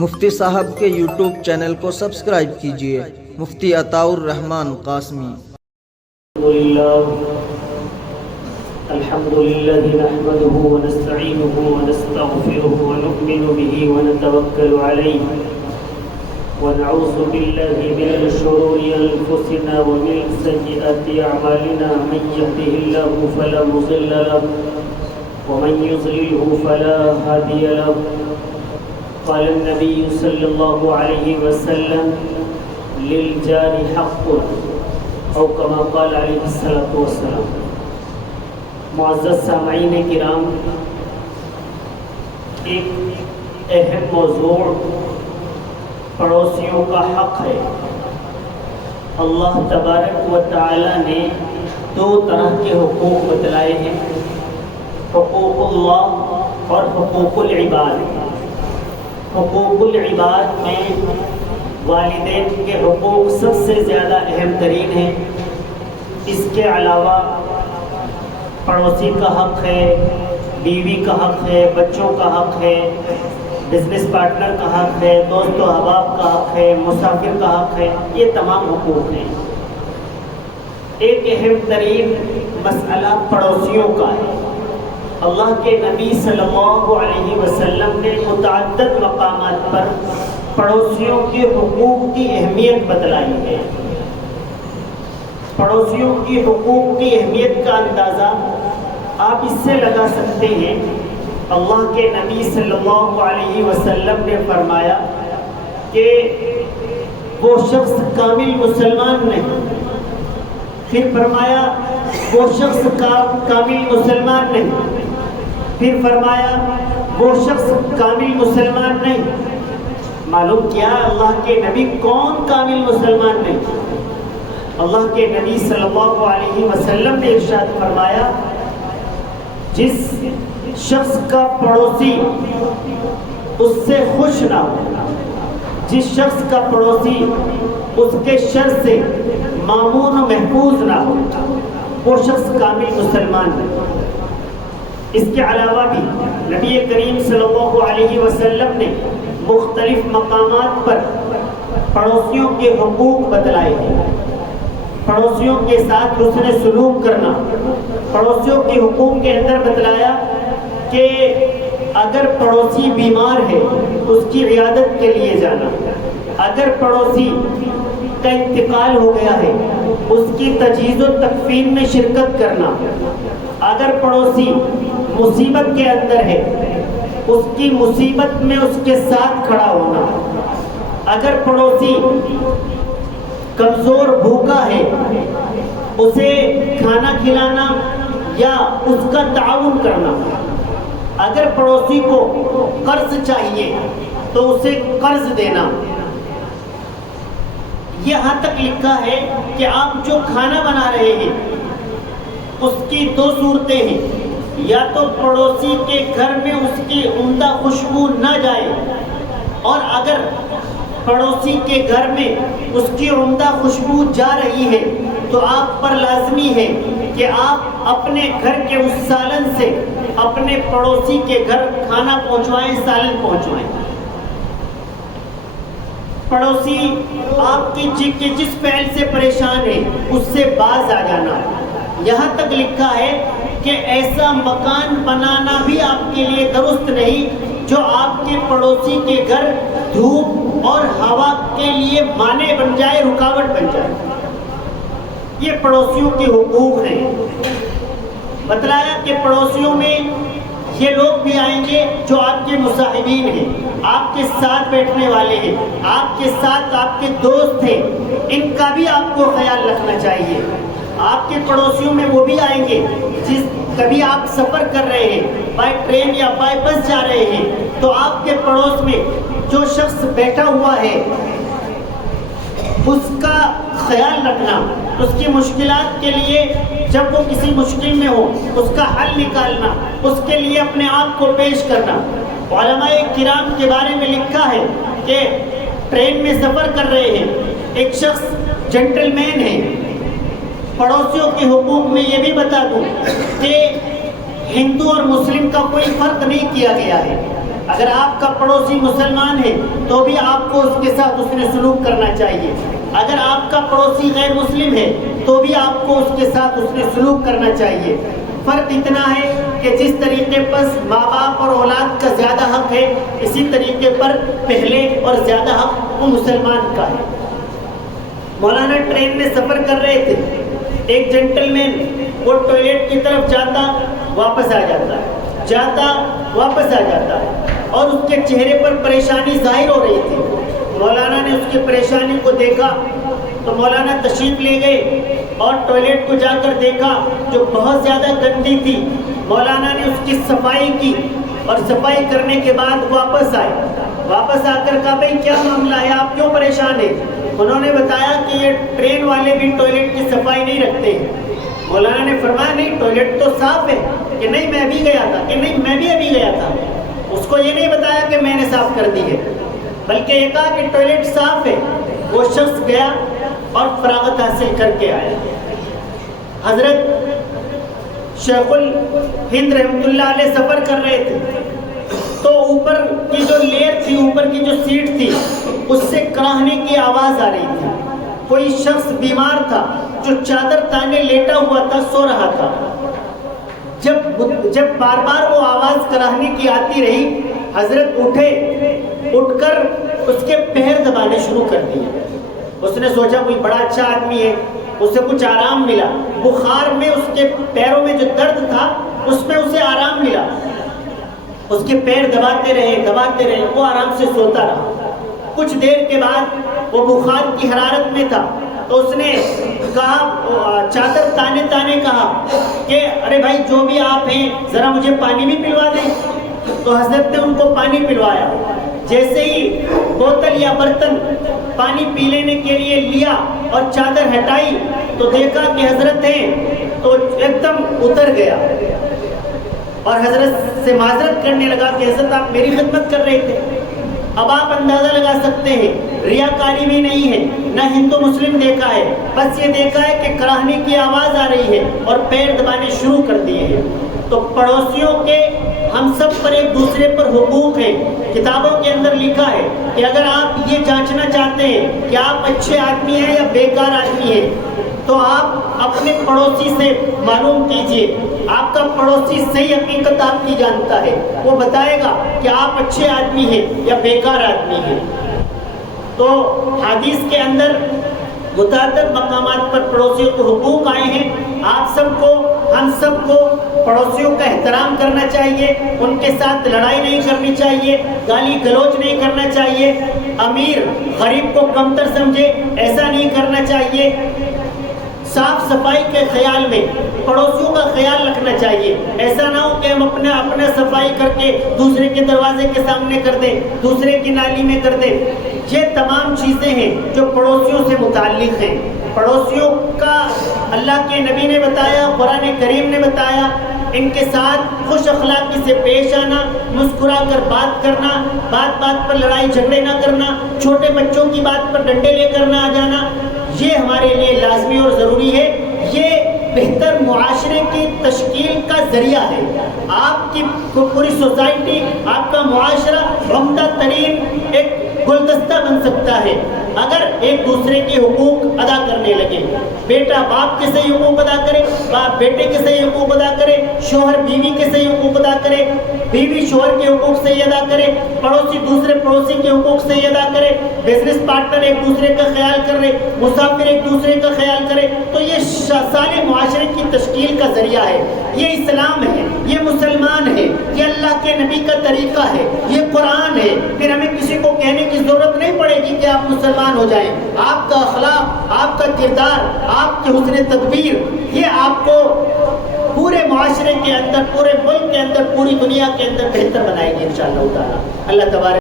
مفتی صاحب کے YouTube channel کو سبسکرائب کیجیے، مفتی عطاء الرحمن قاسمی۔ الحمد لله نحمده ونستعينه ونستغفره ونؤمن به ونتوكل عليه ونعوذ بالله من شرور أنفسنا ومن سيئات أعمالنا، من يهده الله فلا مضل له ومن يضلله فلا هادي له. قال النبي صلى الله عليه وسلم: للجار حق، او كما قال عليه الصلاة والسلام. معزز سامعین کرام، ایک اہم موضوع پڑوسیوں کا حق ہے۔ اللہ تبارک و تعالی نے دو طرح کے حقوق بتلائے ہیں، حقوق اللہ اور حقوق العباد۔ حقوق العباد میں والدین کے حقوق سب سے زیادہ اہم ترین ہیں۔ اس کے علاوہ پڑوسی کا حق ہے، بیوی کا حق ہے، بچوں کا حق ہے، بزنس پارٹنر کا حق ہے، دوست و احباب کا حق ہے، مسافر کا حق ہے، یہ تمام حقوق ہیں۔ ایک اہم ترین مسئلہ پڑوسیوں کا ہے۔ اللہ کے نبی صلی اللہ علیہ وسلم نے متعدد مقامات پر پڑوسیوں کے حقوق کی اہمیت بتلائی ہے۔ پڑوسیوں کی حقوق کی اہمیت کا اندازہ آپ اس سے لگا سکتے ہیں، اللہ کے نبی صلی اللہ علیہ وسلم نے فرمایا کہ وہ شخص کامل مسلمان نہیں، پھر فرمایا وہ شخص کامل مسلمان نہیں، پھر فرمایا وہ شخص کامل مسلمان نہیں۔ معلوم کیا اللہ کے نبی کون کامل مسلمان نہیں؟ اللہ کے نبی صلی اللہ علیہ وسلم نے ارشاد فرمایا، جس شخص کا پڑوسی اس سے خوش نہ ہو، جس شخص کا پڑوسی اس کے شر سے مامون و محفوظ نہ ہو، وہ شخص کامل مسلمان ہے۔ اس کے علاوہ بھی نبی کریم صلی اللہ علیہ وسلم نے مختلف مقامات پر پڑوسیوں کے حقوق بتلائے ہیں۔ پڑوسیوں کے ساتھ حسن سلوک کرنا، پڑوسیوں کے حقوق کے اندر بتلایا کہ اگر پڑوسی بیمار ہے اس کی عیادت کے لیے جانا، اگر پڑوسی کا انتقال ہو گیا ہے اس کی تجہیز و تکفین میں شرکت کرنا، اگر پڑوسی مصیبت کے اندر ہے اس کی مصیبت میں اس کے ساتھ کھڑا ہونا، اگر پڑوسی کمزور بھوکا ہے اسے کھانا کھلانا یا اس کا تعاون کرنا، اگر پڑوسی کو قرض چاہیے تو اسے قرض دینا۔ یہاں تک لکھا ہے کہ آپ جو کھانا بنا رہے ہیں اس کی دو صورتیں ہیں، یا تو پڑوسی کے گھر میں اس کی عمدہ خوشبو نہ جائے، اور اگر پڑوسی کے گھر میں اس کی عمدہ خوشبو جا رہی ہے تو آپ پر لازمی ہے کہ آپ اپنے گھر کے اس سالن سے اپنے پڑوسی کے گھر کھانا پہنچوائیں، سالن پہنچوائیں۔ پڑوسی آپ کی جس فعل سے پریشان ہے اس سے باز آ جانا۔ یہاں تک لکھا ہے کہ ایسا مکان بنانا بھی آپ کے لیے درست نہیں جو آپ کے پڑوسی کے گھر دھوپ اور ہوا کے لیے مانع بن جائے، رکاوٹ بن جائے۔ یہ پڑوسیوں کے حقوق ہیں۔ بتلایا کہ پڑوسیوں میں یہ لوگ بھی آئیں گے جو آپ کے مصاحبین ہیں، آپ کے ساتھ بیٹھنے والے ہیں، آپ کے ساتھ آپ کے دوست ہیں، ان کا بھی آپ کو خیال رکھنا چاہیے۔ آپ کے پڑوسیوں میں وہ بھی آئیں گے کبھی آپ سفر کر رہے ہیں، بائی ٹرین یا بائی بس جا رہے ہیں، تو آپ کے پڑوس میں جو شخص بیٹھا ہوا ہے اس کا خیال رکھنا، اس کی مشکلات کے لیے جب وہ کسی مشکل میں ہو اس کا حل نکالنا، اس کے لیے اپنے آپ کو پیش کرنا۔ علماء کرام کے بارے میں لکھا ہے کہ ٹرین میں سفر کر رہے ہیں، ایک شخص جنٹل مین ہے۔ پڑوسیوں کے حقوق میں یہ بھی بتا دوں کہ ہندو اور مسلم کا کوئی فرق نہیں کیا گیا ہے۔ اگر آپ کا پڑوسی مسلمان ہے تو بھی آپ کو اس کے ساتھ حسن سلوک کرنا چاہیے. اگر آپ کا پڑوسی غیر مسلم ہے تو بھی آپ کو اس کے ساتھ حسن سلوک کرنا چاہیے. فرق اتنا ہے کہ جس طریقے پر ماں باپ اور اولاد کا زیادہ حق ہے، اسی طریقے پر پہلے اور زیادہ حق وہ مسلمان کا ہے. مولانا ٹرین میں سفر کر رہے تھے، ایک جینٹل مین وہ ٹوائلٹ کی طرف جاتا واپس آ جاتا ہے، جاتا واپس آ جاتا ہے، اور اس کے چہرے پر پریشانی ظاہر ہو رہی تھی. مولانا نے اس کی پریشانی کو دیکھا تو مولانا تشریف لے گئے اور ٹوائلٹ کو جا کر دیکھا جو بہت زیادہ گندی تھی. مولانا نے اس کی صفائی کی اور صفائی کرنے کے بعد واپس آئے. واپس آ کر کہا بھائی کیا معاملہ ہے، آپ کیوں پریشان ہیں؟ انہوں نے بتایا کہ یہ ٹرین والے بھی ٹوائلٹ کی صفائی نہیں رکھتے ہیں. مولانا نے فرمایا نہیں ٹوائلٹ تو صاف ہے. کہ نہیں میں بھی گیا تھا. کہ نہیں میں بھی ابھی گیا تھا. اس کو یہ نہیں بتایا کہ میں نے صاف کر دی ہے، بلکہ یہ کہا کہ ٹوائلٹ صاف ہے. وہ شخص گیا اور فراغت حاصل کر کے آیا. حضرت شیخ الہند رحمۃ اللہ علیہ سفر کر رہے تھے تو اوپر کی جو لیئر تھی، اوپر کی جو سیٹ تھی، اس سے کراہنے کی آواز آ رہی تھی. کوئی شخص بیمار تھا جو چادر تانے لیٹا ہوا تھا، سو رہا تھا. جب بار بار وہ آواز کراہنے کی آتی رہی، حضرت اٹھے، اٹھ کر اس کے پیر دبانے شروع کر دیے. اس نے سوچا کوئی بڑا اچھا آدمی ہے، اسے کچھ آرام ملا. بخار میں اس کے پیروں میں جو درد تھا اس میں اسے آرام ملا. اس کے پیر دباتے رہے، وہ آرام سے سوتا رہا. کچھ دیر کے بعد وہ بخار کی حرارت میں تھا تو اس نے کہا، چادر تانے کہا کہ ارے بھائی جو بھی آپ ہیں ذرا مجھے پانی بھی پلوا دیں. تو حضرت نے ان کو پانی پلوایا. جیسے ہی بوتل یا برتن پانی پی لینے کے لیے لیا اور چادر ہٹائی تو دیکھا کہ حضرت ہیں تو ایک دم اتر گیا اور حضرت سے معذرت کرنے لگا کہ حضرت آپ میری خدمت کر رہے تھے. اب آپ اندازہ لگا سکتے ہیں، ریاکاری بھی نہیں ہے، نہ ہندو مسلم دیکھا ہے، بس یہ دیکھا ہے کہ کراہنے کی آواز آ رہی ہے اور پیر دبانے شروع کر دیے ہیں. تو پڑوسیوں کے ہم سب پر ایک دوسرے پر حقوق ہیں. کتابوں کے اندر لکھا ہے کہ اگر آپ یہ جانچنا چاہتے ہیں کہ آپ اچھے آدمی ہیں یا بیکار آدمی ہیں تو آپ اپنے پڑوسی سے معلوم کیجئے. آپ کا پڑوسی صحیح حقیقت آپ کی جانتا ہے، وہ بتائے گا کہ آپ اچھے آدمی ہیں یا بیکار آدمی ہیں. تو حدیث کے اندر متعدد مقامات پر پڑوسیوں کو حقوق آئے ہیں. آپ سب کو، ہم سب کو پڑوسیوں کا احترام کرنا چاہیے، ان کے ساتھ لڑائی نہیں کرنی چاہیے، گالی گلوچ نہیں کرنا چاہیے، امیر غریب کو کمتر سمجھے ایسا نہیں کرنا چاہیے. صاف صفائی کے خیال میں پڑوسیوں کا خیال رکھنا چاہیے. ایسا نہ ہو کہ ہم اپنا صفائی کر کے دوسرے کے دروازے کے سامنے کر دیں، دوسرے کی نالی میں کر دیں. یہ تمام چیزیں ہیں جو پڑوسیوں سے متعلق ہیں. پڑوسیوں کا اللہ کے نبی نے بتایا، قرآن کریم نے بتایا، ان کے ساتھ خوش اخلاقی سے پیش آنا، مسکرا کر بات کرنا، بات بات پر لڑائی جھگڑے نہ کرنا، چھوٹے بچوں کی بات پر ڈنڈے لے کر نہ آ جانا، یہ ہمارے لیے لازمی اور ضروری ہے. یہ بہتر معاشرے کی تشکیل کا ذریعہ ہے. آپ کی پوری سوسائٹی، آپ کا معاشرہ عمدہ ترین ایک گلدستہ بن سکتا ہے اگر ایک دوسرے کے حقوق ادا کرنے لگے. بیٹا باپ کے صحیح حقوق ادا کرے، باپ بیٹے کے صحیح حقوق ادا کرے، شوہر بیوی کے صحیح حقوق ادا کرے، بیوی شوہر کے حقوق صحیح ادا کرے، پڑوسی دوسرے پڑوسی کے حقوق صحیح ادا کرے، بزنس پارٹنر ایک دوسرے کا خیال کر رہے، مسافر ایک دوسرے کا خیال کرے. تو یہ صالح معاشرے کی تشکیل کا ذریعہ ہے. یہ اسلام ہے، یہ مسلمان ہے، یہ اللہ کے نبی کا طریقہ ہے، یہ قرآن ہے. پھر ہمیں کسی کو کہنے کی ضرورت نہیں پڑے گی کہ آپ مسلمان ہو جائیں. آپ کا اخلاق، آپ کا کردار، آپ کی حسن تدبیر، یہ آپ کو پورے معاشرے کے اندر، پورے ملک کے اندر، پوری دنیا کے اندر بہتر بنائے گی انشاءاللہ تعالی. اللہ تبارک